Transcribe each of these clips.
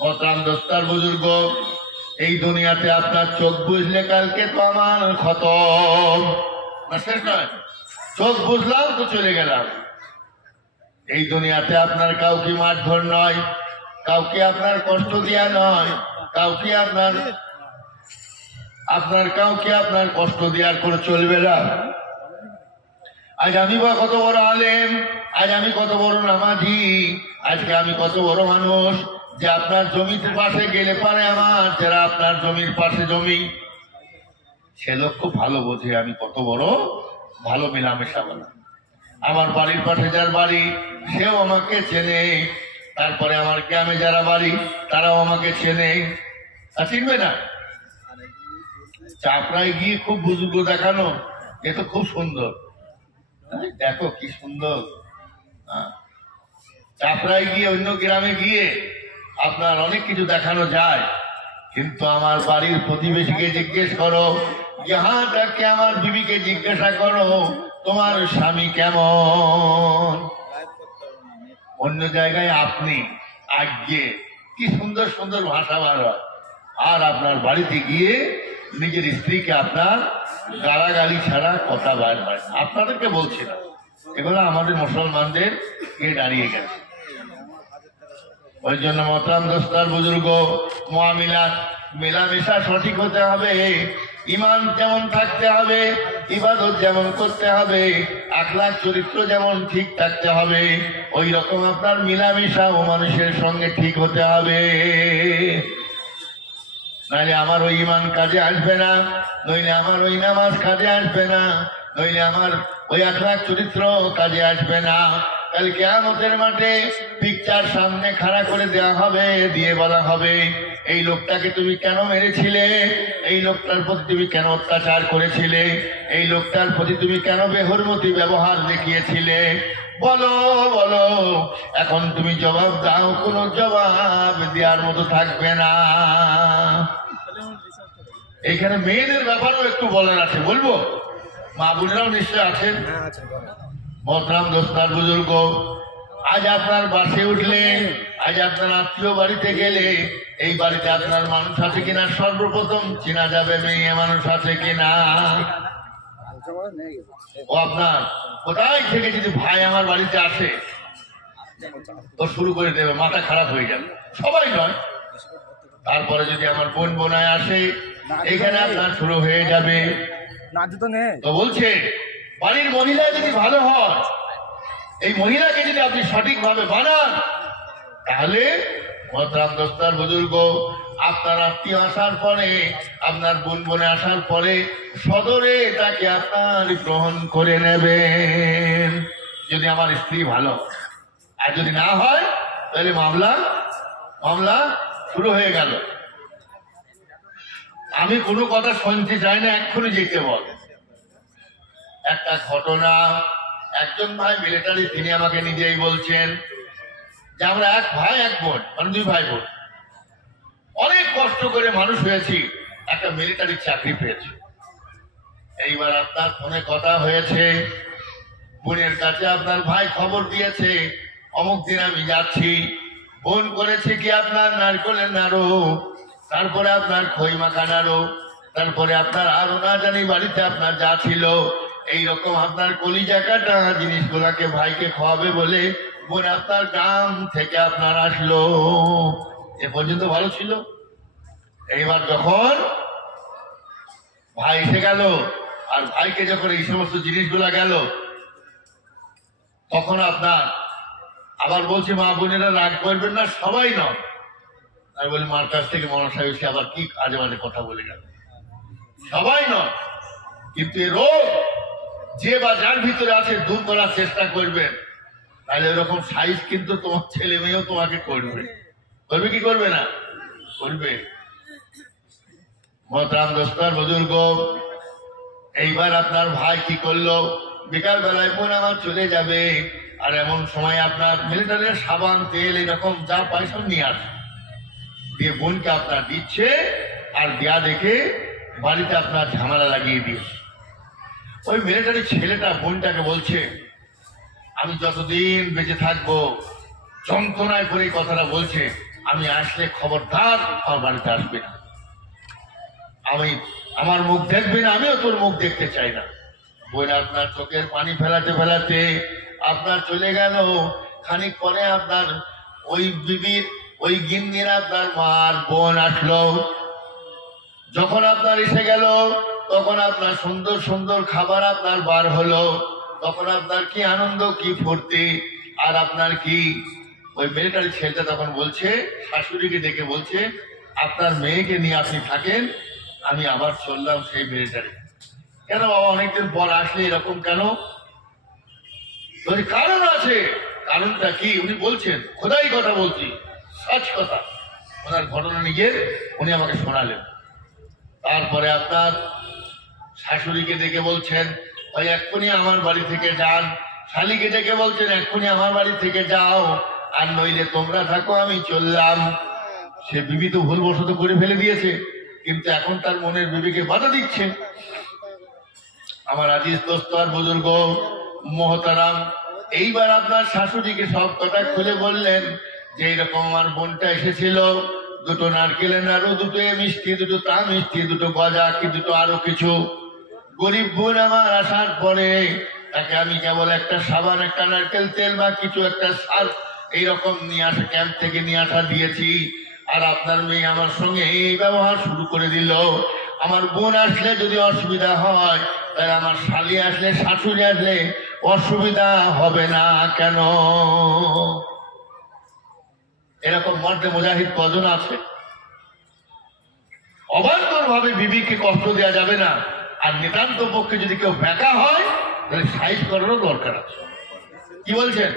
মোহতারাম দোস্তার বুজুর্গ, এই দুনিয়াতে আপনার চোখ বুঝলে কালকে তো আমার খতম। না শেষ নয়, চোখ বুঝলাম তো চলে গেলাম। এই দুনিয়াতে আপনার কাউকে মারধর নয়, কাউকে আপনার কষ্ট দেয়া নয়, কাউকে কাউকে আপনার কষ্ট দেওয়ার করে চলবে না। আজ আমি বা কত বড় আলেম, আজ আমি কত বড় নামাজি, আজকে আমি কত বড় মানুষ যে আপনার জমিতে পাশে গেলে পারে আমার যারা আপনার জমির পাশে জমি, সে লোক খুব ভালো বোঝে আমি কত বড় ভালো মেলামেশা বলা। আমার বাড়ির পাশে যার বাড়ি সেও আমাকে চেনে, তারপরে আমার গ্রামে যারা বাড়ি তারাও আমাকে চেনে। আর চিনবে না? চাপড়ায় গিয়ে খুব বুজুর্গ দেখানো, এ তো খুব সুন্দর। দেখো কি সুন্দর। চাপড়ায় গিয়ে অন্য গ্রামে গিয়ে আপনার অনেক কিছু দেখানো যায়, কিন্তু আমার বাড়ির প্রতিবেশীকে জিজ্ঞেস করো, ইহা তাকে আমার বিবিকে জিজ্ঞাসা করো তোমার স্বামী কেমন। অন্য জায়গায় আপনি আজ্ঞে কি সুন্দর সুন্দর ভাষা বার হয়, আর আপনার বাড়িতে গিয়ে নিজের স্ত্রীকে আপনার গালাগালি ছাড়া কথা বার হয়। আপনাদেরকে বলছি না, এগুলো আমাদের মুসলমানদের গিয়ে দাঁড়িয়ে গেছে। ওই জন্য মোহতারাম দোস্তার বুজুর্গ, মুআমিলাত মেলামেশা সঠিক হতে হবে, ইমান যেমন থাকতে হবে, ইবাদত যেমন করতে হবে, আখলাক চরিত্র যেমন ঠিক থাকতে হবে, ওই রকম আপনার মেলামেশা ও মানুষের সঙ্গে ঠিক হতে হবে। নাহলে আমার ওই ইমান কাজে আসবে না, নইলে আমার ওই নামাজ কাজে আসবে না, নইলে আমার ওই আখলাক চরিত্র কাজে আসবে না। কাল কিয়ামতের মাঠে পিকচার সামনে খাড়া করে দেওয়া হবে, দিয়ে বলা হবে এই লোকটাকে তুমি কেন মেরেছিলে, এই লোকটার প্রতি তুমি কেন অত্যাচার করেছিলে, এই লোকটার প্রতি তুমি কেন বেহরমতি ব্যবহার দেখিয়েছিলে, বলো বলো। এখন তুমি জবাব দাও, কোনো জবাব দেওয়ার মতো থাকবে না। এইখানে মেয়েদের ব্যাপারেও একটু বলার আছে, বলবো? মা বোনেরাও নিশ্চয় আছেন। মোহতারাম দোস্তার বুজুর্গ, আজ আপনার বাসে উঠলে, আজ আপনার আত্মীয় বাড়িতে গেলে, এই বাড়িতে আপনার মানুষ আছে কিনা সর্বপ্রথম চেনা যাবে, মেয়ে মানুষ আছে কিনা। ও আপনার কোথায় থেকে যদি ভাই আমার বাড়িতে আসে তো শুরু করে দেবে, মাথা খারাপ হয়ে যাবে। সবাই নয়, তারপরে যদি আমার বোন বোনায় আসে এখানে আপনার শুরু হয়ে যাবে। তো বলছে বাড়ির মহিলা যদি ভালো হয়, এই মহিলাকে যদি আপনি সঠিকভাবে বানান, তাহলে মোহতারাম দোস্তার বুজুর্গ, আপনার আত্মীয় আসার পরে, আপনার বোন বোনে আসার পরে সদরে তাকে আপনার গ্রহণ করে নেবেন, যদি আমার স্ত্রী ভালো। আর যদি না হয় তাহলে মামলা শুরু হয়ে গেল। আমি কোনো কথা শুনতে চাই না, এক্ষুনি যেতে বল। একটা ঘটনা, একজন ভাই মিলিটারি, তিনি আমাকে নিজেই বলছেন যে আমরা এক ভাই এক বোন, মানে দুই ভাই বোন, অনেক কষ্ট করে মানুষ হয়েছি, একটা মিলিটারি চাকরি পেয়েছি। এইবার আপনার ফোনে কথা হয়েছে, বোনের কাছে আপনার ভাই খবর দিয়েছে অমুক দিন আমি যাচ্ছি। বোন করেছে কি আপনার নারকেলের নাড়ু, তারপরে আপনার খই মাখা নাড়ু, তারপরে আপনার আরো না জানি বাড়িতে আপনার যা ছিল, এইরকম আপনার কলিজা কাটা জিনিসগুলাকে ভাইকে খাওয়াবে বলে বোন আপনার গ্রাম থেকে আপনার আসলো। এ পর্যন্ত ভালো ছিল। এইবার যখন ভাই এসে গেল, আর ভাইকে যখন এই সমস্ত জিনিসগুলা গেল, তখন আপনার আবার বলছে মা বোনেরা রাগ করবেন না, সবাই নয়। আমি বলি মার কাছ থেকে মনসা এসে আবার কি আজে বাজে কথা বলে গেল। সবাই নয়, কিন্তু এ রোগ যে বা যার ভিতরে আছে দূর করার চেষ্টা করবেন, তাহলে এরকম সাইজ কিন্তু তোমার ছেলে মেয়েও তোমাকে করবে। করবে কি করবে না? করবে। মোহতারাম দোস্তার বুজুর্গ, এইবার আপনার ভাই কি করলো, বিকাল বেলায় বোন আমার চলে যাবে, আর এমন সময় আপনার মিলিটারির সাবান তেল এরকম যা পয়সা নিয়ে আসে, দিয়ে বোনকে আপনার দিচ্ছে, আর দেয়া দেখে বাড়িতে আপনার ঝামেলা লাগিয়ে দিয়েছে। ওই মিলিটারি ছেলেটা বোনটাকে বলছে আমি যতদিন বেঁচে থাকবো, যন্ত্রণায় করে কথাটা বলছে, আমি আসলে খবরদার আমার বাড়িতে আসবে না, আমি আমার মুখ দেখবে না, আমিও তোর মুখ দেখতে চাই না। বোন আপনার চোখের পানি ফেলাতে ফেলাতে আপনার চলে গেল। খানিক পরে আপনার ওই বিবির ওই গিন্নির আপনার মার বোন আসলো। যখন আপনার এসে গেল তখন আপনার সুন্দর সুন্দর খাবার আপনার বার হলো, তখন আপনার কি আনন্দ, কি ফুর্তি। আর আপনার কি ওই মিলিটারি ছেলেটা তখন বলছে, শাশুড়িকে ডেকে বলছে, আপনার মেয়েকে নিয়ে আপনি থাকেন, আমি আবার চললাম সেই মিলিটারি। কেন বাবা অনেকদিন পর আসলে এরকম কেন? যদি কারণ আছে, কারণটা কি উনি বলছেন, খোদাই কথা বলছি, সচ কথা, ওনার ঘটনা নিজের উনি আমাকে শোনালেন। তারপরে আপনার শাশুড়িকে ডেকে বলছেন, ওই এক্ষুনি আমার বাড়ি থেকে যান। শালিকে ডেকে বলছেন, এক্ষুনি আমার বাড়ি থেকে যাও, আর নইলে তোমরা থাকো, আমি চললাম। সে বিবি তো ভুলবশত করে ফেলে দিয়েছে, কিন্তু এখন তার মনের বিবিকে বাধা দিচ্ছে। আমার আজিজ দোস্ত আর বুজুর্গ মোহতারাম, এইবার আপনার শাশুড়িকে সব কথা খুলে বললেন যে এইরকম আমার বোনটা এসেছিল, দুটো নারকেলের নাড়ু, দুটো মিষ্টি, দুটো তা মিষ্টি, দুটো গজা, কি দুটো আরো কিছু। গরিব বোন আমার আসার পরে তাকে আমি কেবল একটা সাবান, একটা নারকেল তেল বা কিছু একটা সার এইরকম নিয়ে আসা, ক্যাম্প থেকে নিয়ে আসা দিয়েছি। আর আপনার মেয়ে আমার সঙ্গে এই ব্যবহার শুরু করে দিল। আমার বোন আসলে যদি অসুবিধা হয়, তাহলে আমার শালি আসলে, শাশুড়ি আসলে অসুবিধা হবে না কেন? এরকম মর্দে মুজাহিদ কজন আছে? অবান্তর ভাবে বিবিকে কষ্ট দেওয়া যাবে না। আর নিতান্ত পক্ষে যদি কেউ বেকা হয়, তাহলে সাইজ করারও দরকার আছে। কি বলছেন?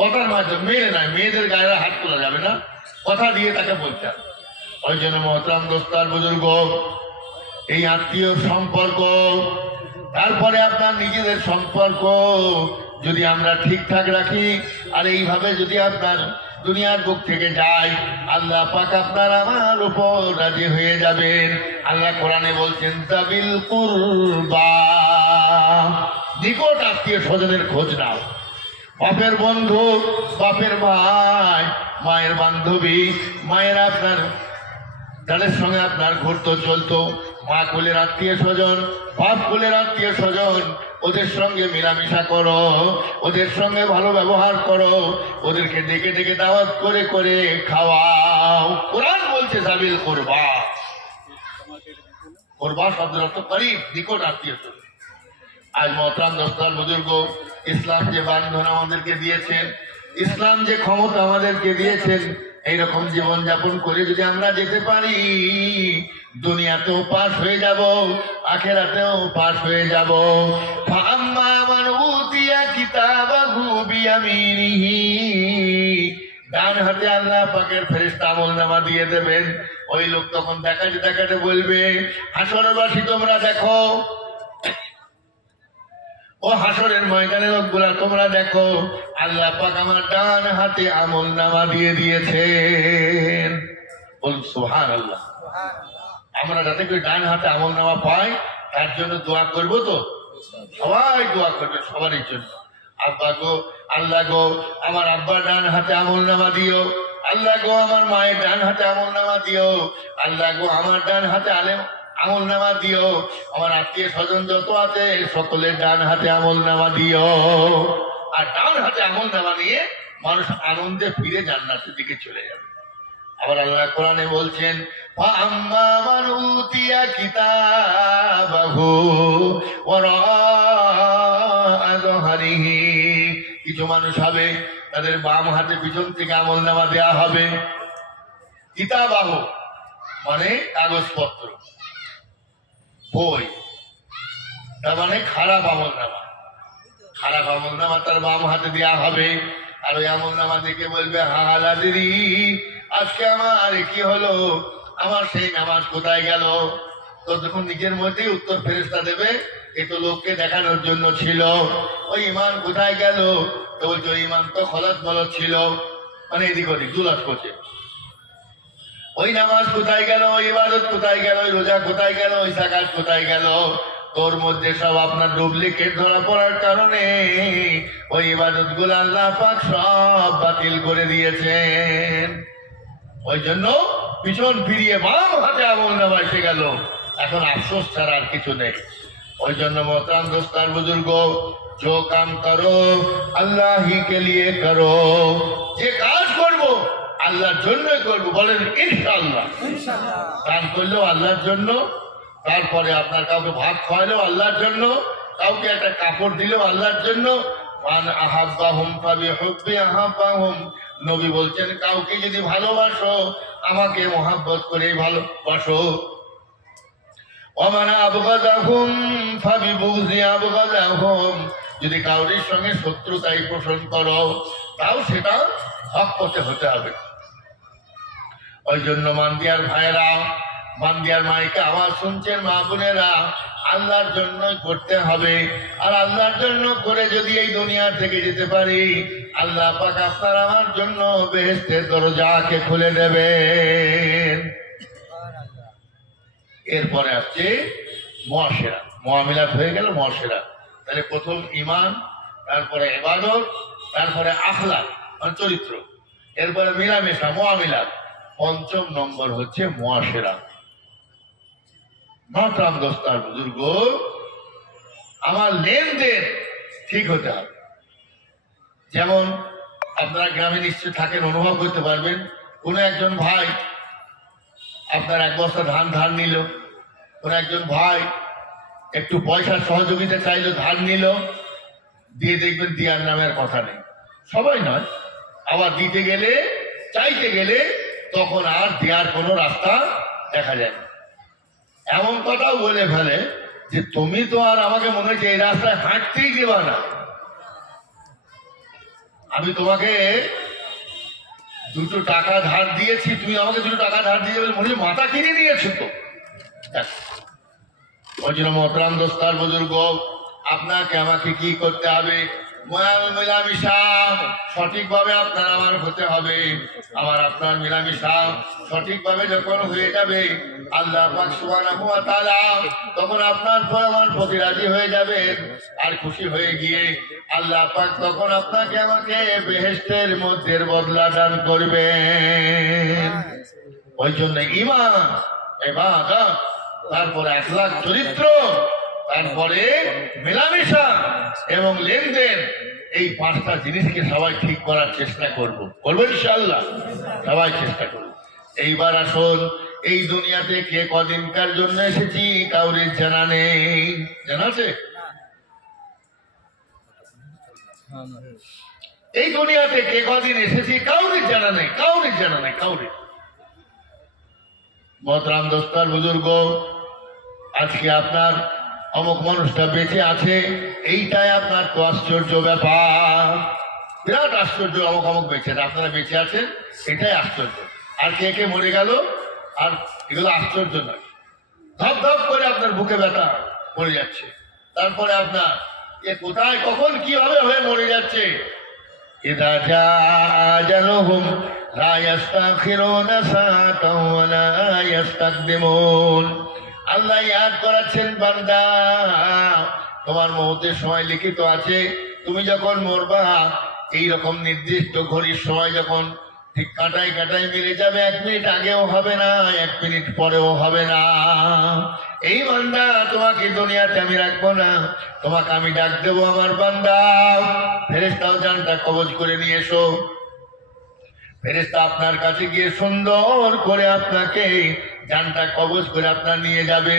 কথার মাধ্যমে, মেয়ে নয়, মেয়েদের গায়ে হাত তোলা যাবে না, কথা দিয়ে তাকে বলতে হবে। ওই জন্য মহতরম দোস্তার বুজুর্গ, এই আত্মীয় সম্পর্ক, তারপরে আপনার নিজেদের সম্পর্ক যদি আমরা ঠিকঠাক রাখি, আর এইভাবে যদি আপনার দুনিয়ার বুক থেকে যায়, আল্লাহ পাক আপনার আমার উপর রাজি হয়ে যাবেন। আল্লাহ কোরআনে বলছেন, যাবিল কুরবা, নিকট আত্মীয় স্বজনের খোঁজ নাও। বাপের বন্ধু, বাপের ভাই, মায়ের বান্ধবী, মায়ের আপনার যাদের সঙ্গে আপনার ঘুরতো চলতো, মা কুলের আত্মীয় স্বজন, বাপ কুলের আত্মীয় স্বজন, ওদের সঙ্গে মেলামেশা করো, ওদের সঙ্গে ভালো ব্যবহার করো, ওদেরকে ডেকে ডেকে দাওয়াত করে করে খাওয়াও। কোরআন বলছে সাবিল করবা, করবা শব্দের অর্থ করিব, নিকট আত্মীয় স্বজন। আজ মহতরাম দোস্তার বুজুর্গ, ইসলাম যে বান্ধন আমাদেরকে দিয়েছেন, ইসলাম যে ক্ষমতা আমাদেরকে দিয়েছেন, এইরকম জীবন যাপন করে যদি আমরা যেতে পারি, দুনিয়াতেও পাস হয়ে যাব, আখেরাতেও পাস হয়ে যাব। ফাআম্মা মান উতিয়া কিতাবাহু বিয়ামিনিহি, ডান হাতে আল্লাহ পাকের ফেরেশতা আমলনামা দিয়ে দেবেন। ওই লোক তখন দেখাতে দেখাতে বলবে, হাসরবাসী তোমরা দেখো, ও হাসরের ময়দানের লোকগুলা তোমরা দেখো, আল্লাহ পাক আমার ডান হাতে আমলনামা দিয়ে দিয়েছেন। বলুন সুবহানাল্লাহ। আমরা যাতে করে ডান হাতে আমলনামা পাই, তার জন্য দোয়া করবো তো? সবাই দোয়া করবে, সবারই জন্য। আব্বা গো, আল্লাহ গো, আমার আব্বার ডান হাতে আমলনামা দিও। আল্লাহ গো, আমার মায়ের ডান হাতে আমলনামা দিও। আল্লাহ গো, আমার ডান হাতে আমলনামা দিও। আমার আত্মীয় স্বজন যত আছে সকলের ডান হাতে আমলনামা দিও। আর ডান হাতে আমলনামা নিয়ে মানুষ আনন্দে ফিরে জান্নাতের দিকে চলে যাবে। আবার আল্লাহ কোরআনে বলছেন, ফাআম্মা মান উতিয়া কিতাবাহু ওয়ারাআ যাহরিহি, কিছু মানুষ হবে তাদের বাম হাতে পিছন থেকে আমলনামা দেয়া হবে। কিতাবাহু মানে কাগজপত্র, বই, তার মানে খারাপ আমলনামা। খারাপ আমলনামা তার বাম হাতে দেওয়া হবে। আর ওই আমলনামা দেখে বলবে, হালাদিরি, আজকে আমার কি হলো, আমার সেই নামাজ কোথায় গেল? তো তখন নিজের মধ্যেই উত্তর ফেরেশতা দেবে, এ তো লোককে দেখানোর জন্য ছিল। ওই ইমান কোথায় গেল? তো বলছে ওই ইমান তো খলাস মলত ছিল, মানে এদিক ওদিক দুলাস করছে। ওই নামাজ কোথায় গেল, ওই ইবাদত কোথায় গেল, ওই রোজা কোথায় গেল, ওই যাকাত কোথায় গেল? তোর মধ্যে সব আপনার ডুপ্লিকেট ধরা পড়ার কারণে ওই ইবাদত গুলো আল্লাহ পাক সব বাতিল করে দিয়েছেন। ওই জন্য পিছন ফিরিয়ে বাম হাতে আমল নামা এসে গেল, এখন আফসোস ছাড়া আর কিছু নেই। ওই জন্য মোহতারাম দোস্তার বুজুর্গ, जो काम करो अल्लाह ही के लिए करो, যে কাজ করব আল্লাহর জন্যই করব, বলেন ইনশাআল্লাহ। কাজ করলেও আল্লাহর জন্য, তারপরে আপনার কাউকে ভাত খাওয়ালেও আল্লাহর জন্য, কাউকে একটা কাপড় দিলেও আল্লাহর জন্য। মান আহাব্বাহুম ফাবিহুব্বি আহাব্বাহুম, নবী বলছেন কাউকে যদি ভালোবাসো আমাকে মোহাব্বত করে ভালোবাসো। ওয়ামান আবগাদাহুম ফাবিবুগযি আবগাদাহুম, যদি কাউরির সঙ্গে শত্রুতাই পোষণ করো তাও সেটা হক পথে হতে হবে। ওই জন্য মান্দিয়ার ভাইয়েরা, মান্দিয়ার মাইকে আওয়াজ শুনছেন মা বোনেরা, আল্লাহর জন্য করতে হবে। আর আল্লাহর জন্য করে যদি এই দুনিয়া থেকে যেতে পারি, আল্লাহ পাক আপনার আমার জন্য বেহেশতের দরজাকে খুলে দেবেন। এরপরে আসছে মুআশিরা, মুআমিলাত হয়ে গেল মুআশিরা। তাহলে প্রথম ঈমান, তারপরে ইবাদত, তারপরে আখলাক মানে চরিত্র, এরপরে মিলামেশা মুআমিলাত, পঞ্চম নম্বর হচ্ছে মুআশিরা। মোহতারাম দোস্তার বুজুর্গ, আমার লেনদেন ঠিক হতে হবে। যেমন আপনারা গ্রামে নিশ্চয় থাকেন, অনুভব করতে পারবেন, কোনো একজন ভাই আপনার এক বস্তা ধান ধার নিল, কোন একজন ভাই একটু পয়সার সহযোগিতা চাইলো, ধার নিল, দিয়ে দেখবেন দেওয়ার নামের কথা নেই। সবাই নয়, আবার দিতে গেলে চাইতে গেলে তখন আর দেওয়ার কোনো রাস্তা দেখা যায় না। এমন কথাও বলে ফেলে যে তুমি তো আর আমাকে মনে হচ্ছে এই রাস্তায় হাঁটতেই দেবা না, আমি তোমাকে 2 টাকা ধার দিয়েছি, তুমি আমাকে 2 টাকা ধার দিয়ে মনে হয় মাথা কিনে নিয়েছো তো। ওই জন্য মোহতারাম দোস্তার বুজুর্গ, আপনাকে আমাকে কি করতে হবে? মিলামিশা সঠিকভাবে আপনার আমার হতে হবে। আমার আপনার মিলামিশা সঠিকভাবে যখন হয়ে যাবে, আল্লাহ পাক সুবহানাহু ওয়া তাআলা তখন আপনার পর আমার প্রতি রাজি হয়ে যাবেন। আর খুশি হয়ে গিয়ে আল্লাহ পাক তখন আপনাকে আমাকে বেহেশতের মধ্যে বদলা দান করবেন। ওই জন্য ঈমান, ইবাদত, তারপরে আখলাক চরিত্র, তারপরে মেলামেশা এবং লেনদেন, এই 5টা জিনিসকে সবাই ঠিক করার চেষ্টা করব, ইনশাআল্লাহ সবাই চেষ্টা করব। এইবার আসুন, এই দুনিয়াতে কে কদিনকার জন্য এসেছি কাউরে জানা নেই, জানা আছে? এই দুনিয়াতে কে কদিন এসেছি কাউরে জানা নেই, কাউরে জানা নেই, কাউরে। মোহতারাম দোস্তার বুজুর্গ, আজকে আপনার অমুক মানুষটা বেঁচে আছে, এইটাই আপনার তো আশ্চর্য ব্যাপার, বিরাট আশ্চর্য। অমুক অমুক বেঁচে আছে, আপনারা বেঁচে আছেন, এটাই আশ্চর্য। আর কে কে মরে গেল আর এগুলো আশ্চর্য নয়। ধপ ধপ করে আপনার বুকে ব্যথা পড়ে যাচ্ছে, তারপরে আপনার এ কোথায় কখন কিভাবে হয়ে মরে যাচ্ছে। ইদা জা আজালুহুম লা ইস্তাখিরুনা সাআতাও ওয়া লা ইস্তাকদিমুন। আল্লাহ ইয়াদ করাচ্ছেন, বান্দা তোমার মওতের সময় লিখিত আছে, তুমি যখন মরবা এইরকম নির্দিষ্ট ঘড়ির সময় যখন ঠিক কাটাই কাটাই মেরে যাবে, 1 মিনিট আগেও হবে না, 1 মিনিট পরেও হবে না। এই বান্দা তোমাকে দুনিয়াতে আমি রাখবো না, তোমাকে আমি ডাক দেবো, আমার বান্দা ফেরেশতাও জানটা কবজ করে নিয়ে এসো। ফেরেশতা আপনার কাছে গিয়ে সুন্দর করে আপনাকে জানটা কবজ করে আপনার নিয়ে যাবে।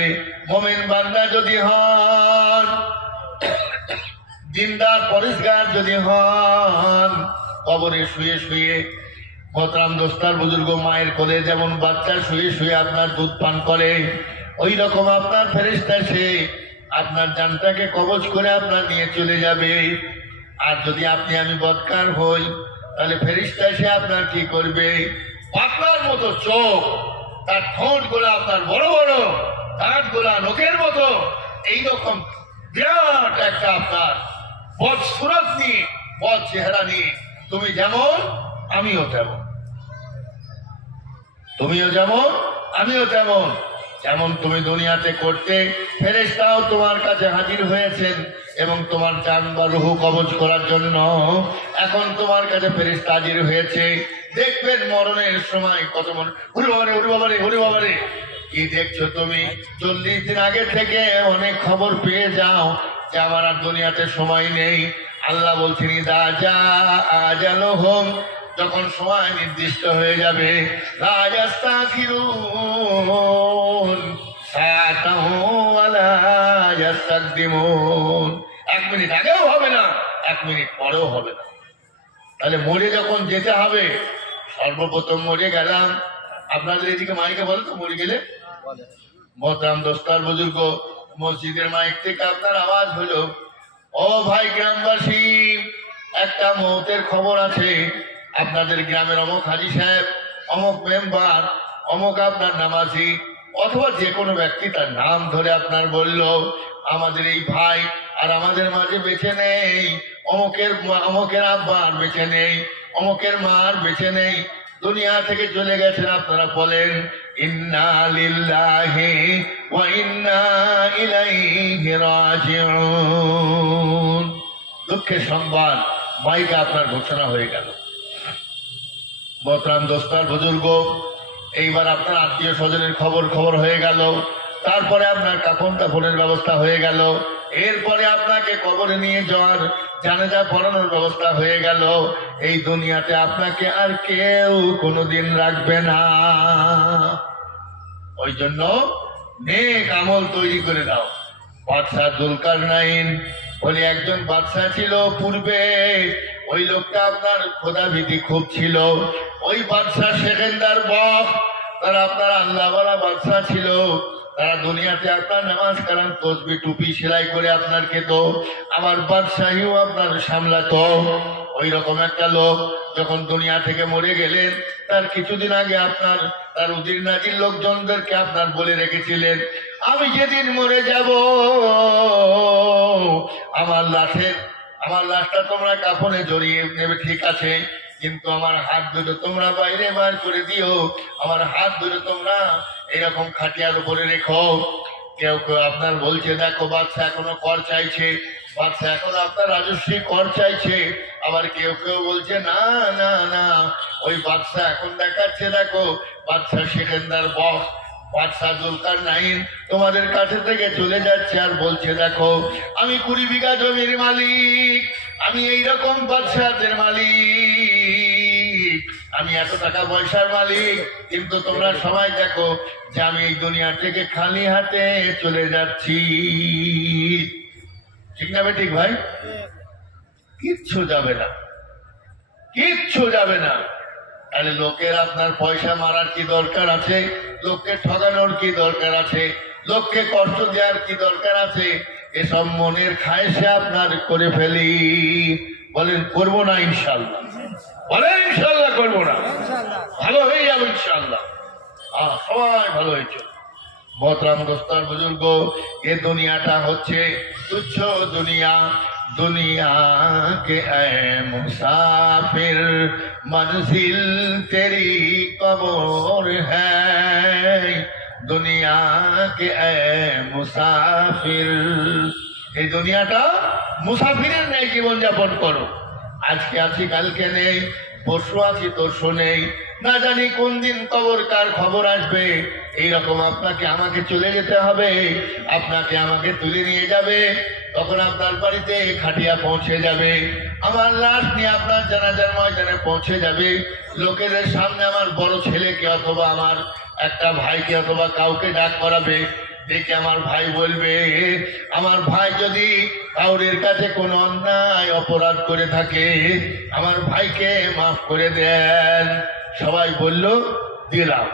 মুমিন বান্দা যদি হন, জিন্দার পরিষ্কার যদি হন, কবরে শুয়ে শুয়ে, মোহতারাম দোস্তার বুজুর্গ, মায়ের কোলে যেমন বাচ্চা শুয়ে শুয়ে আপনার দুধ পান করে, ওই রকম আপনার ফেরেশতা সে আপনার জানটাকে কবজ করে আপনার নিয়ে চলে যাবে। আর যদি আপনি আমি বদকার হই, তাহলে ফেরেশতা সে আপনার কি করবে? পাতলার মতো চোখ, তার ঠোঁট গুলা আপনার বড় বড়, দাঁত গুলা নখের মতো, এইরকম বিরাট একটা আপনার বদ সুরত নিয়ে, বদ চেহারা নিয়ে, তুমি যেমন আমিও তেমন, তুমিও যেমন আমিও তেমন। যেমন তুমি দুনিয়াতে করতে, ফেরেশতাও তোমার কাছে হাজির হয়েছেন এবং তোমার জান বা রূহ কবজ করার জন্য। এখন তোমার কাছে ফেরেশতা হাজির হয়েছে, দেখবেন মরণের সময় কত মন, ওরে বাবারে ওরে বাবারে ওরে বাবারে, কি দেখছো তুমি? 40 দিন আগে থেকে অনেক খবর পেয়ে যাও যে আমার আর দুনিয়াতে সময় নেই। আল্লাহ বলছেন ইদা জা আজালুহুম, যখন সময় নির্দিষ্ট হয়ে যাবে, লা ইস্তাখিরুন সাআতাহু ওয়া লা ইস্তাকদিমুন, 1 মিনিট আগেও হবে না, 1 মিনিট পরেও হবে না। তাহলে মরে যখন যেতে হবে, সর্বপ্রথম মরে গেলাম। আপনাদের এদিকে মাইকে বলে তো মরে গেলে? মোহতারাম দোস্তার বুজুর্গ, মসজিদের মাইক থেকে আপনার আওয়াজ হলো, ও ভাই গ্রামবাসী, একটা মৌতের খবর আছে। আপনাদের গ্রামের অমুক হাজি সাহেব, অমুক মেম্বার, অমুক আপনার নামাজি, অথবা যে কোনো ব্যক্তি তার নাম ধরে আপনার বলল, আমাদের এই ভাই আর আমাদের মাঝে বেঁচে নেই, অমুকের আব্বা আর বেঁচে নেই, অমুকের মা আর বেঁচে নেই, দুনিয়া থেকে চলে গেছেন। আপনারা বলেন ইন্না লিল্লাহি ওয়া ইন্না ইলাইহি রাজিউন। দুঃখের সংবাদ মাইকে আপনার ঘোষণা হয়ে গেল। মোহতারাম দোস্তার বুজুর্গ, এইবার আপনার আত্মীয় স্বজনের খবর হয়ে গেল, তারপরে আপনার কাফন টাফনের ব্যবস্থা হয়ে গেল, এরপরে আপনাকে কবরে নিয়ে যাওয়ার জানাজা পড়ানোর ব্যবস্থা হয়ে গেল। এই দুনিয়াতে আপনাকে আর কেউ কোনোদিন রাখবে না। ওই জন্য নেক আমল তৈরি করে দাও। বাদশাহ জুলকারনাইন বলে একজন বাদশাহ ছিল পূর্বে, ওই লোকটা আপনার খোদাভীতি খুব ছিল। ওই বাদশাহ সেকেন্দার বখ, তারা আপনার আল্লাহওয়ালা বাদশাহ ছিল। তারা দুনিয়াতে আপনার নামাজ কালাম তসবি টুপি সেলাই করে আপনার খেত, আমার বাদশাহীও আপনার সামলাতো। ওই রকম একটা লোক যখন দুনিয়া থেকে মরে গেলেন, তার কিছুদিন আগে আপনার তার উজির নাজির লোকজনদেরকে আপনার বলে রেখেছিলেন, আমি যেদিন মরে যাব আমার লাশটা তোমরা কাফনে জড়িয়ে নেবে, ঠিক আছে, কিন্তু আমার হাত দুটো তোমরা বাইরে বার করে দিও, আমার হাত দুটো তোমরা এরকম খাটিয়ার উপরে রেখো। কেউ কেউ আপনার বলছে দেখো বাদশা এখনো কর চাইছে, বাদশা এখনো আপনার রাজস্বী কর চাইছে। আবার কেউ কেউ বলছে না না না, ওই বাদশা এখন দেখাচ্ছে দেখো বাদশা সেকেন্দার বস বাদশাহ জুলকারনাইন তোমাদের কাছে থেকে চলে যাচ্ছে আর বলছে দেখো আমি 20 বিঘা জমির মালিক, আমি এইরকম বাদশাহদের মালিক, আমি এত টাকা পয়সার মালিক, কিন্তু তোমরা সবাই দেখো যে আমি এই দুনিয়া থেকে খালি হাতে চলে যাচ্ছি। ঠিক না ঠিক ভাই? কিচ্ছু যাবে না, কিচ্ছু যাবে না। তাহলে লোকের আপনার পয়সা মারার কি দরকার আছে? লোককে ঠগানোর কি দরকার আছে? লোককে কষ্ট দেওয়ার কি দরকার আছে? এসব মনের খায়েশে আপনার করে ফেলি। বলেন করবো না ইনশাল্লাহ? বলেন ইনশাল্লাহ করবো না? ভালো হয়ে যাবে ইনশাল্লাহ, সবাই ভালো হয়েছে। মোহতারাম দোস্তার বুজুর্গ, এ দুনিয়াটা হচ্ছে তুচ্ছ দুনিয়া। दुनिया के ऐ मुसाफिर मंजिल तेरी कब्र है, दुनिया के ऐ मुसाफिर, এই দুনিয়াটা মুসাফিরের ন্যায় জীবন যাপন করো। আজকে আছি কালকে নেই, পরশু আছি তরশু নেই, না জানি কোন দিন কবর কার খবর আসবে। এইরকম আপনাকে আমাকে চলে যেতে হবে, আপনাকে আমাকে তুলে নিয়ে যাবে, তখন আপনার বাড়িতে খাটিয়া পৌঁছে যাবে, আমার লাশ নিয়ে আপনার জানাজার ময়দানে পৌঁছে যাবে। লোকেদের সামনে আমার বড় ছেলেকে অথবা আমার একটা ভাইকে অথবা কাউকে ডাক করাবে, দেখে আমার ভাই বলবে আমার ভাই যদি কাউরের কাছে কোনো অন্যায় অপরাধ করে থাকে আমার ভাইকে মাফ করে দেন। সবাই বলল দিলাম,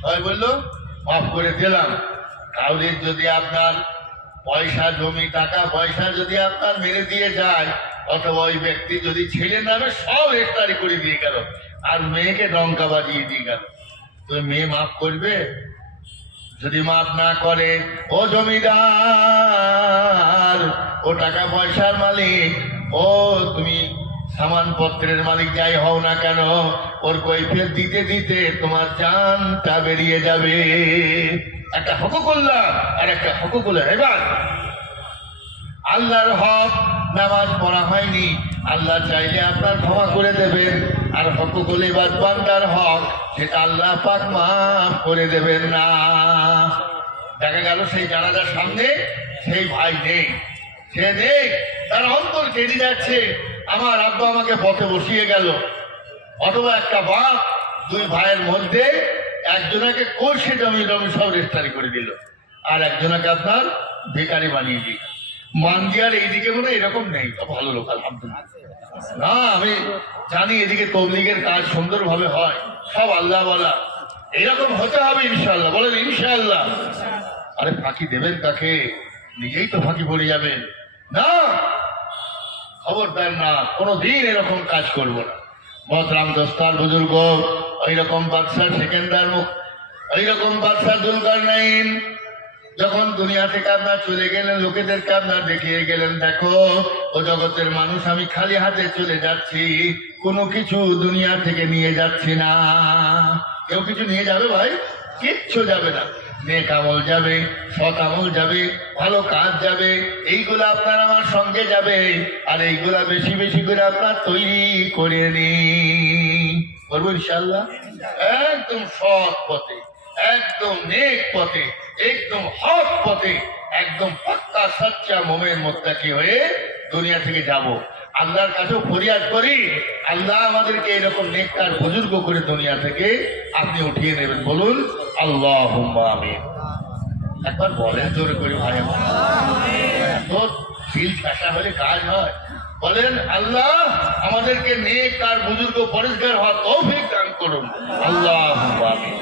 সবাই বলল মাফ করে দিলাম। কাউরের যদি আপনার পয়সা জমি টাকা পয়সা যদি আপনার মেরে দিয়ে যায়, অথবা ওই ব্যক্তি যদি ছেলের নামে সব রেফতারি করে দিয়ে গেল আর মেয়েকে ডঙ্কা বাজিয়ে দিয়ে গেল, তো মেয়ে মাফ করবে? যদি মাফ না করে, ও জমিদার, ও টাকা পয়সার মালিক, ও তুমি সামানপত্রের মালিক যাই হও না কেন, ওর কৈফিয়ত দিতে দিতে তোমার জানটা বেরিয়ে যাবে। একটা হকুকুল্লাহ আর একটা হকুকুল ইবাদ। আল্লাহর হক নামাজ পড়া হয়নি, আল্লাহ চাইলে আপনার ক্ষমা করে দেবেন। আর হকুকুল ইবাদ বান্দার হক সেটা আল্লাহ পাক মাফ করে দেবেন না। দেখা গেল সেই জানাজার সামনে সেই ভাই নেই, সে নেই, তার অন্তর কেটে যাচ্ছে, আমার আব্বা আমাকে পথে বসিয়ে গেল। অথবা একটা বাপ দুই ভাইয়ের মধ্যে একজনাকে কষে জমি জমি সব রেস্টারি করে দিল, আর একজনাকে আপনার বেকারি বানিয়ে দিল। মানজিয়ার এইদিকে মনে এরকম নেই, ভালো লোক আলহামদুলিল্লাহ। না, আমি জানি এদিকে তবলিগের কাজ সুন্দরভাবে হয়, সব আল্লাহ বলা, এরকম হতে হবে ইনশাল্লাহ। বলেন ইনশাল্লাহ। আরে ফাঁকি দেবেন কাকে? নিজেই তো ফাঁকি পড়ে যাবেন। না, খবরদার না, কোনোদিন এরকম কাজ করব না। মহতরাম দোস্তার বুজুর্গ, ওইরকম বাদশাহ সেকেন্দার মুখ, ওইরকম বাদশাহ যুলকারনাইন যখন দুনিয়া থেকে আপনার চলে গেলেন, লোকেদেরকে আপনার দেখিয়ে গেলেন, দেখো ও জগতের মানুষ, আমি খালি হাতে চলে যাচ্ছি, কোনো কিছু দুনিয়া থেকে নিয়ে যাচ্ছি না। কেউ কিছু নিয়ে যাবে ভাই? কিচ্ছু যাবে না। নেক আমল যাবে, সৎ আমল যাবে, ভালো কাজ যাবে, এইগুলো আপনার আমার সঙ্গে যাবে। আর এইগুলা বেশি বেশি করে আপনার তৈরি করে নিন, করবো ইনশাল্লাহ। একদম সৎ পথে, একদম নেক পথে, একদম হক পথে, একদম পাক্কা সচ্চা মোমেন মুত্তাকি হয়ে দুনিয়া থেকে যাব। আল্লাহর কাছেও ফরিয়াদ করি, আল্লাহ আমাদেরকে এরকম নেককার বুজুর্গ করে দুনিয়া থেকে আপনি উঠিয়ে নেবেন। বলুন আল্লাহুম্মা আমিন। একবার বলেন জোরে করে ভাই, এত দিল ঠাসা হলে কাজ হয়। বলেন আল্লাহ আমাদেরকে নেক আর বুজুর্গ পরিষ্কার হওয়ার তৌফিক দান করুন। আল্লাহুম্মা আমিন।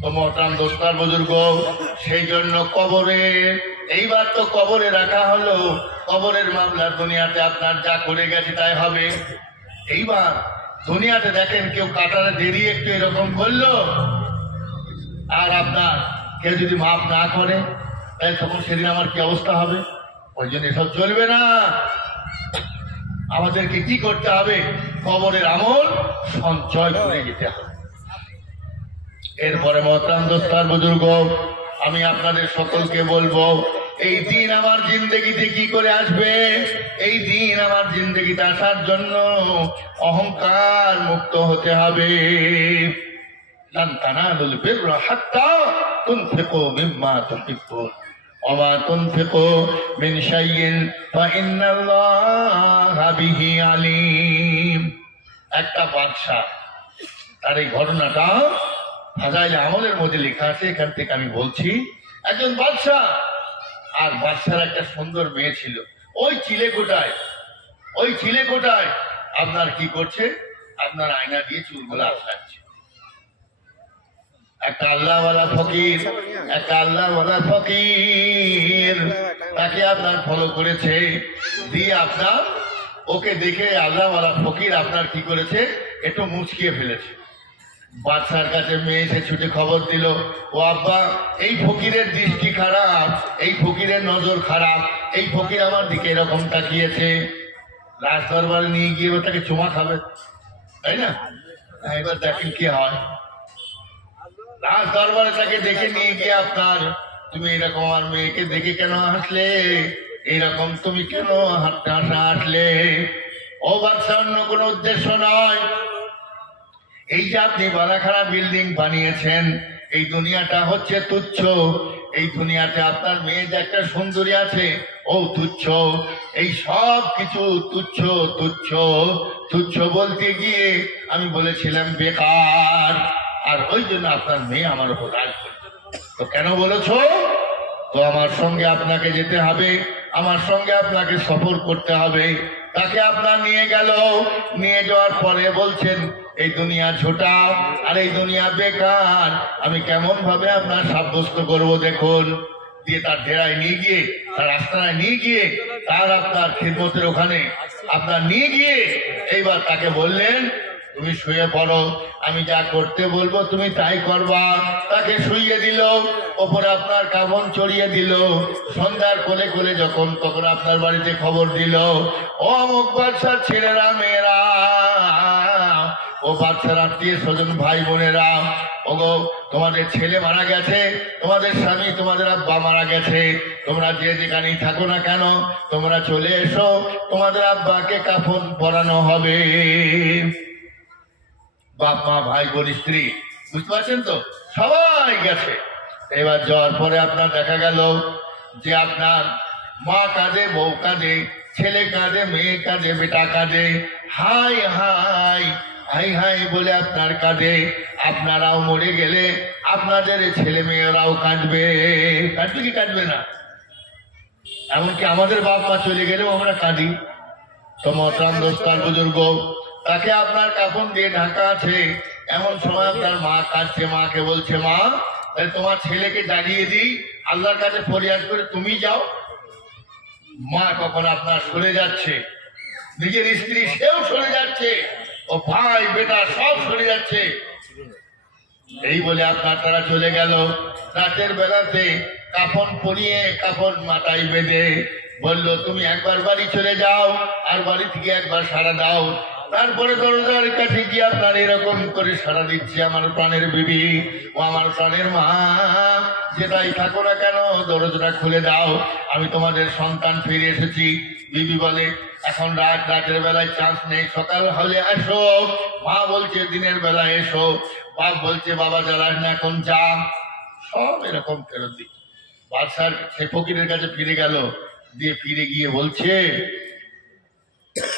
তো মহতরাম দোস্তার বুজুর্গ, সেই জন্য কবরে, এইবার তো কবরে রাখা হলো, কবরের মামলা দুনিয়াতে আপনার যা করে গেছে তাই হবে। এইবার দুনিয়াতে দেখেন কেউ কাটারে দেরি একটু এরকম করলো, আর আপনার কেউ যদি মাফ না করে, তাই তখন সেদিন আমার কি অবস্থা হবে? ওই জন্য এসব চলবে না। আমাদেরকে কি করতে হবে? কবরের আমল সঞ্চয় করে যেতে হবে। এরপরে মহতরাম দোস্তার বুজুর্গ, আমি আপনাদের সকলকে বলবো, এই দিন আমার জিন্দগিতে কি করে আসবে? এই দিন আমার জিন্দগিতে আসার জন্য অহংকার মুক্ত হতে হবে। লান তানালুল বিররা হাত্তা তুনফিকু মিম্মা তুহিব্বুন ওয়া মা তুনফিকু মিন শাইইন ফাইন্নাল্লাহা বিহি আলিম। একটা বাদশা, তার এই ঘটনাটা ফাজাইল আমলের মধ্যে লেখা আছে, এখান থেকে আমি বলছি। একজন বাদশা, আর বাদশার একটা সুন্দর মেয়ে ছিল। ওই চিলেকোটায় আপনার কি করছে? আপনার আয়না দিয়ে চুলগুলো আসাচ্ছে। একটা আল্লাহওয়ালা ফকির তাকে আপনার ফলো করেছে, দিয়ে আপনার ওকে দেখে আল্লাহওয়ালা ফকির আপনার কি করেছে? একটু মুচকিয়ে ফেলেছে। বাদশার কাছে মেয়ে এসে ছুটে খবর দিল, ও আব্বা, এই ফকিরের দৃষ্টি খারাপ, এই ফকিরের নজর খারাপ, এই ফকির আমার দিকে এরকম তাকিয়েছে। রাজ দরবারে নিয়ে গিয়ে তাকে চুমা খাবে, তাই না? এবার দেখেন কি হয়। রাজ দরবারে তাকে দেখে নিয়ে গিয়ে আপনার, তুমি এরকম আমার মেয়েকে দেখে কেন হাসলে? এইরকম তুমি কেন হাসলে? ও বাদশা, অন্য কোনো উদ্দেশ্য নয়। এই যে আপনি বালাখারা বিল্ডিং বানিয়েছেন, এই দুনিয়াটা হচ্ছে তুচ্ছ। এই দুনিয়াতে আপনার মেয়ে যে একটা সুন্দরী আছে, ও তুচ্ছ। এই সব কিছু তুচ্ছ তুচ্ছ তুচ্ছ বলতে গিয়ে আমি বলেছিলাম বেকার, আর ওই জন্য আপনার মেয়ে আমার উপর রাগ করেছে। তো কেন বলেছ? তো আমার সঙ্গে আপনাকে যেতে হবে, আমার সঙ্গে আপনাকে সফর করতে হবে। তাকে আপনার নিয়ে গেল, নিয়ে যাওয়ার পরে বলছেন, এই দুনিয়া ছোটা আর এই দুনিয়া বেকার, আমি কেমন ভাবে আপনার সাব্যস্ত করব দেখুন। দিয়ে তার ডেরায় নিয়ে গিয়ে, তার আস্তানায় নিয়ে গিয়ে, তার আপনার খিদমতের ওখানে আপনার নিয়ে গিয়ে এইবার তাকে বললেন, তুমি শুয়ে পড়ো, আমি যা করতে বলবো তুমি তাই করবা। তাকে শুইয়ে দিল, ওপরে আপনার কাফন চড়িয়ে দিল। সন্ধ্যার কোলে কোলে যখন তখন আপনার বাড়িতে খবর দিল, ও অমুক বাদশার ছেলেরা মেয়েরা, ও ও বাচ্চার আত্মীয় স্বজন ভাই বোনেরা, ওগো তোমাদের ছেলে মারা গেছে, তোমাদের স্বামী তোমাদের আব্বা মারা গেছে, তোমরা যে যেখানেই থাকো না কেন তোমরা চলে এসো, তোমাদের আব্বাকে কাফন পরানো হবে। বাপ মা ভাই বোন স্ত্রী, বুঝতে পারছেন তো, সবাই গেছে। এবার যাওয়ার পরে আপনার দেখা গেল যে আপনার মা কাঁদে, বউ কাঁদে, ছেলে কাঁদে, মেয়ে কাঁদে, বেটা কাঁদে, হাই হাই হাই হাই বলে আপনার কাঁদে। আপনারাও মরে গেলে আপনাদের ছেলে মেয়েরাও কাঁদবে। কাঁদবে কি কাঁদবে না? এমনকি আমাদের বাপ মা চলে গেলেও আমরা কাঁদি। তো মহতরম দোস্তার বুজুর্গ, তাকে আপনার কাফন দিয়ে ঢাকা আছে, এমন সময় আপনার মা কাঁদছে, মাকে বলছে, মা তোমার ছেলেকে জাগিয়ে দিই, আল্লাহর কাছে ফরিয়াদ করে তুমি যাও। মা কখন আপনার সরে যাচ্ছে, নিজের স্ত্রী সেও সরে যাচ্ছে, ও ভাই বেটা সব সরে যাচ্ছে। এই বলে আপনার তারা চলে গেল। রাতের বেলাতে কাফন পরিয়ে কাফন মাথায় বেঁধে বলল, তুমি একবার বাড়ি চলে যাও, আর বাড়ি থেকে একবার সাড়া দাও। তারপরে দরজার কাছে গিয়ে আপনার এরকম করে সাড়া দিচ্ছে, আমার প্রাণের বিবি ও আমার প্রাণের মা, যেটাই থাকো না কেন দরজাটা খুলে দাও, আমি তোমাদের সন্তান ফিরে এসেছি। বিবি বলে, এখন রাতের বেলায় চান্স নেই, সকাল হলে আসো। মা বলছে দিনের বেলায় এসো। বাপ বলছে, বাবা জ্বালাস না, এখন যা। সব এরকম ফেরত দিচ্ছে। বাদশার সে ফকিরের কাছে ফিরে গেল, দিয়ে ফিরে গিয়ে বলছে,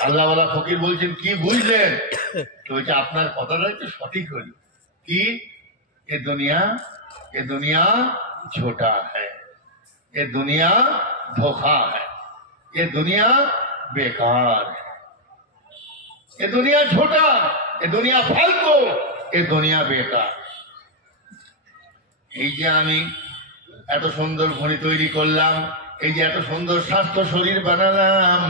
আল্লাহওয়ালা ফকির বলছেন, কি বুঝলেন? তো বলছে, আপনার কথাটাই তো সঠিক হল। কি? এ দুনিয়া ছোটা হ্যাঁ, এ দুনিয়া ধোখা है, ये दुनिया बेकार है, ये दुनिया छोटा, ये दुनिया फालतू, ये दुनिया बेकार। এই যে আমি এত সুন্দর ঘড়ি তৈরি করলাম, এই যে এত সুন্দর স্বাস্থ্য শরীর বানালাম,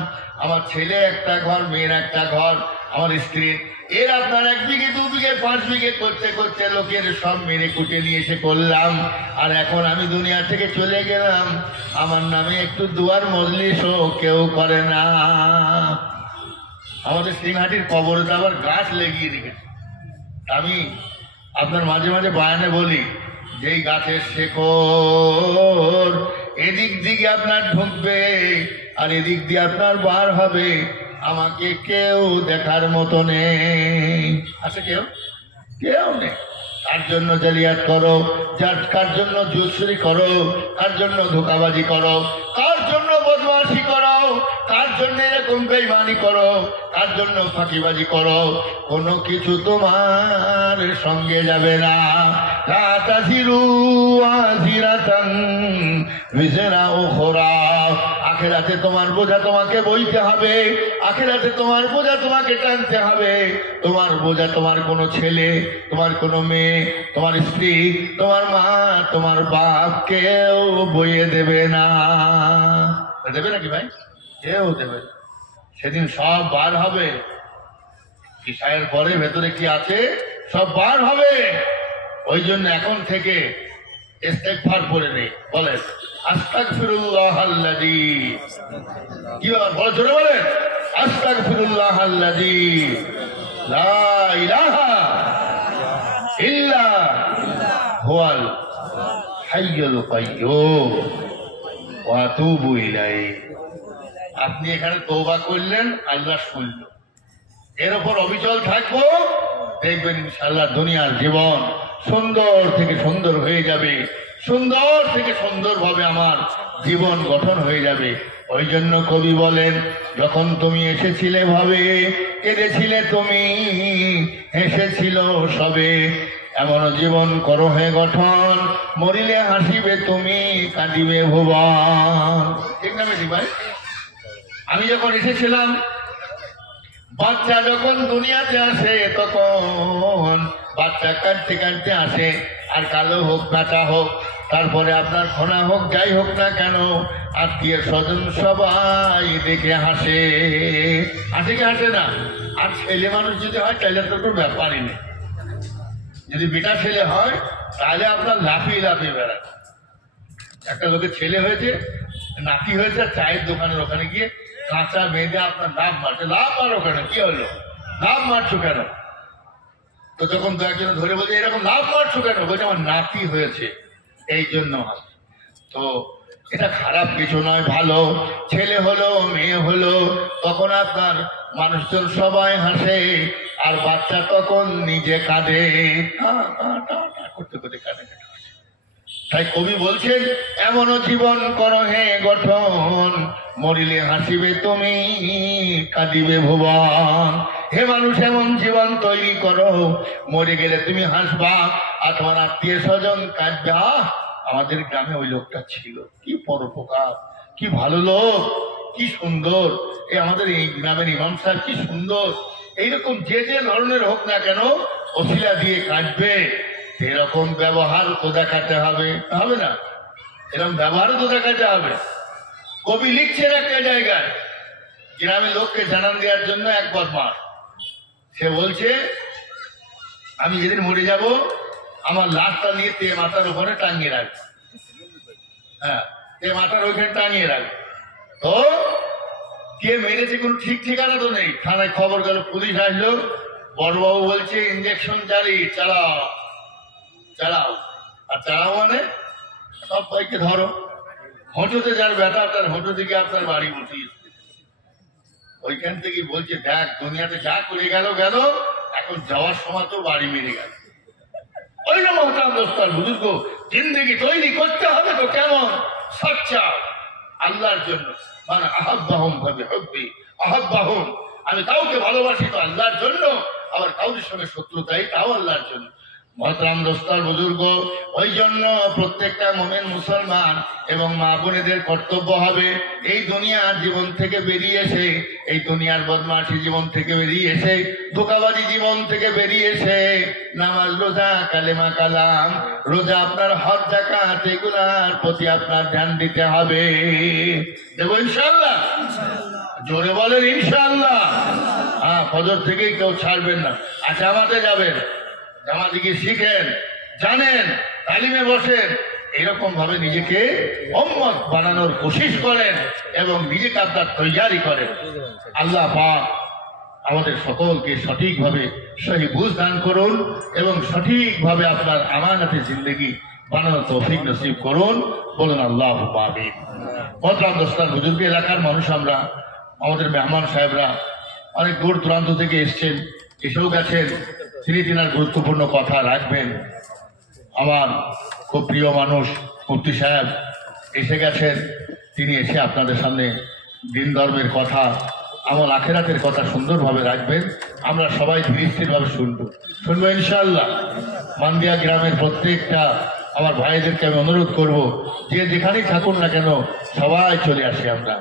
আমার ছেলে একটা ঘর, মেয়ের একটা ঘর, আমার স্ত্রীর, এর আপনার 1 বিঘে 2 বিঘে 5 বিঘে করতে করতে লোকের সব মেরে কুটে নিয়ে এসে করলাম। আর এখন আমি দুনিয়া থেকে চলে গেলাম, আমার নামে একটু দুয়ার মজলিসও কেউ করে না। আমাদের সিংহাটির কবরে তো আবার গাছ লেগিয়ে রেখেছে। আমি আপনার মাঝে মাঝে বয়ানে বলি, যেই গাছের শেকড় এদিক দিকে আপনার ঢুকবে আর এদিক দিয়ে আপনার বার হবে, আমাকে কেউ দেখার মতো নেই। আছে কেউ? কেউ নেই। কার জন্য জালিয়াত করো, কার জন্য জুসুরি করো, কার জন্য ধোকাবাজি করো, কার জন্য বদমাশি করো, কার জন্য এরকম বেঈমানি করো, কার জন্য ফাঁকিবাজি করো, কোনো কিছু তোমার সঙ্গে যাবে না। লা তাজিরু ওয়াজিরাতান বিজরা উখরা। আখিরাতে তোমার বোঝা তোমাকে বইতে হবে, আখিরাতে তোমার বোঝা তোমাকে টানতে হবে। তোমার বোঝা তোমার কোনো ছেলে, তোমার কোনো মেয়ে, তোমার স্ত্রী, তোমার মা, তোমার বাপ কেউ বইয়ে দেবে না। দেবে নাকি ভাই? কেউ দেবে না। সেদিন সব বার হবে। ঈশায়ের পরে ভেতরে কি আছে সব বার হবে। ওই জন্য এখন থেকে ইস্তেগফার পড়ে নেই। বলেন, আস্তাগফিরুল্লাহাল্লাযী, কি বলে জোরে বলেন, আস্তাগফিরুল্লাহাল্লাযী লা ইলাহা ইল্লা হুয়াল হাইয়ুল কাইয়্যুম ওয়া আতুবু ইলাইহি। আপনি এখানে তওবা করলেন, আল্লাহ শুনল, এর উপর অবিচল থাকবো, দেখবেন ইনশাআল্লাহ দুনিয়ার জীবন সুন্দর থেকে সুন্দর হয়ে যাবে, সুন্দর থেকে সুন্দর ভাবে আমার জীবন গঠন হয়ে যাবে। ওই জন্য কবি বলেন, যখন তুমি এসেছিলে ভাবে কেঁদেছিলে তুমি, হেসেছিল সবে, এমন জীবন করো হে গঠন, মরিলে হাসিবে তুমি, কাঁদিবে ভুবন। ঠিক না বেশি ভাই? আমি যখন এসেছিলাম, বাচ্চা যখন দুনিয়াতে আসে তখন বাচ্চা কাঁদতে কাঁদতে আসে, আর কালো হোক বেটা হোক, তারপরে আপনার খোনা হোক, যাই হোক না কেন, আত্মীয় স্বজন সবাই দেখে হাসে। হাসে কি হাসে না? আর ছেলে মানুষ যদি হয় তাহলে তো কোনো ব্যাপারই নেই। যদি বেটা ছেলে হয় তাহলে আপনার লাফিয়ে লাফিয়ে বেড়ায়। একটা লোকের ছেলে হয়েছে, নাতি হয়েছে, চায়ের দোকানের ওখানে গিয়ে কাঁচা বেঁধে আপনার লাভ মারছে। লাভ মার ওখানে কি হলো? লাভ মারছো কেন? তো তখন দু একজন ধরে বলছে এরকম লাভ মারছো কেন? বলছে আমার নাতি হয়েছে এই জন্য। তো এটা খারাপ কিছু নয়, ভালো। ছেলে হলো মেয়ে হলো তখন আপনার মানুষজন সবাই হাসে, আর বাচ্চা তখন নিজে কাঁদে, করতে করতে কাঁদে। তাই কবি বলছেন এমনও জীবন করো হে গঠন, মরিলে হাসিবে তুমি কাঁদিবে ভুবন। হে মানুষ এমন জীবন তৈরি করো, মরে গেলে তুমি হাসবা আর তোমার আত্মীয় স্বজন কাঁদবে। আমাদের গ্রামে ওই লোকটা ছিল, কি পরোপকার, কি ভালো লোক, কি সুন্দর। আমাদের এই গ্রামের ইমাম সাহেব কি সুন্দর। এইরকম যে যে ধরনের হোক না কেন ওসিলা দিয়ে কাটবে, এরকম ব্যবহার তো দেখাতে হবে, হবে না? এরকম ব্যবহারও তো দেখাতে হবে। কবি লিখছেন একটা জায়গায় গ্রামের লোককে জানান দেওয়ার জন্য এক বদমাস, সে বলছে আমি যেদিন মরে যাব আমার লাশটা নিয়ে তে মাথার ওখানে টাঙিয়ে রাখবে। হ্যাঁ, তে মাথার ওইখানে টাঙিয়ে রাখবে। তো কে মেরেছে কোন ঠিক ঠিকানা তো নেই। থানায় খবর গেল, পুলিশ আসলো, বড়বাবু বলছে ইঞ্জেকশন জারি, চালাও চালাও। আর চালাও মানে সব ভাইকে ধরো। হোঁচোতে যার ব্যথা তার হোঁচো থেকে আপনার বাড়ি উঠিয়ে ওইখান থেকে বলছে দেখ দুনিয়াতে যা করে গেল গেল, এখন যাওয়ার সময় তো বাড়ি মেরে গেল। ওই না মহতারাম দোস্তার বুজুর্গ, জিন্দগি তৈরি করতে হবে তো কেমন সচ্চা আল্লাহর জন্য। মানে আহাব্বাহুম ভাবে হব্বি আহাব্বাহুম, আমি কাউকে ভালোবাসি তো আল্লাহর জন্য, আবার কাউদের সঙ্গে শত্রুতাই তাও আল্লাহর জন্য। মহতারাম দোস্তার বুজুর্গ, ওই জন্য প্রত্যেকটা মুমিন মুসলমান এবং মা বোনেদের কর্তব্য হবে এই দুনিয়ার জীবন থেকে বেরিয়ে এসে, এই দুনিয়ার বদমাশি জীবন থেকে বেরিয়ে এসে, ধোঁকাবাজি জীবন থেকে বেরিয়ে এসে নামাজ রোজা কালেমা কালাম, রোজা আপনার হজ যাকাত এগুলার প্রতি আপনার ধ্যান দিতে হবে। দেবো ইনশাআল্লাহ? জোরে বলেন ইনশাআল্লাহ। হ্যাঁ, ফজর থেকেই কেউ ছাড়বেন না। আচ্ছা, আমাতে যাবেন, জামাতিকে শিখেন, জানেন, তালিমে বসেন, এরকম ভাবে নিজেকে উম্মত বানানোর কোশিশ করেন এবং নিজেকে আপনার তৈরি করেন। আল্লাহ পাক আমাদের সকলকে সঠিকভাবে সহি বুঝ দান করুন এবং সঠিকভাবে আপনার আমানতে জিন্দগি বানানোর তৌফিক নসিব করুন। বলুন আল্লাহুম্মা আমিন। মহতারাম দোস্তার বুজুর্গ, এলাকার মানুষ আমরা, আমাদের মেহমান সাহেবরা অনেক দূর দূরান্ত থেকে এসছেন, এসেও গেছেন, তিনি তিনার গুরুত্বপূর্ণ কথা রাখবেন। আমার খুব প্রিয় মানুষ মুফতি সাহেব এসে গেছেন, তিনি এসে আপনাদের সামনে দিন ধর্মের কথা, আমল আখেরাতের কথা সুন্দরভাবে রাখবেন। আমরা সবাই ধীর স্থিরভাবে শুনবো ইনশাআল্লাহ। মান্দিয়া গ্রামের প্রত্যেকটা আমার ভাইদেরকে আমি অনুরোধ করব, যে যেখানেই থাকুন না কেন সবাই চলে আসি আমরা।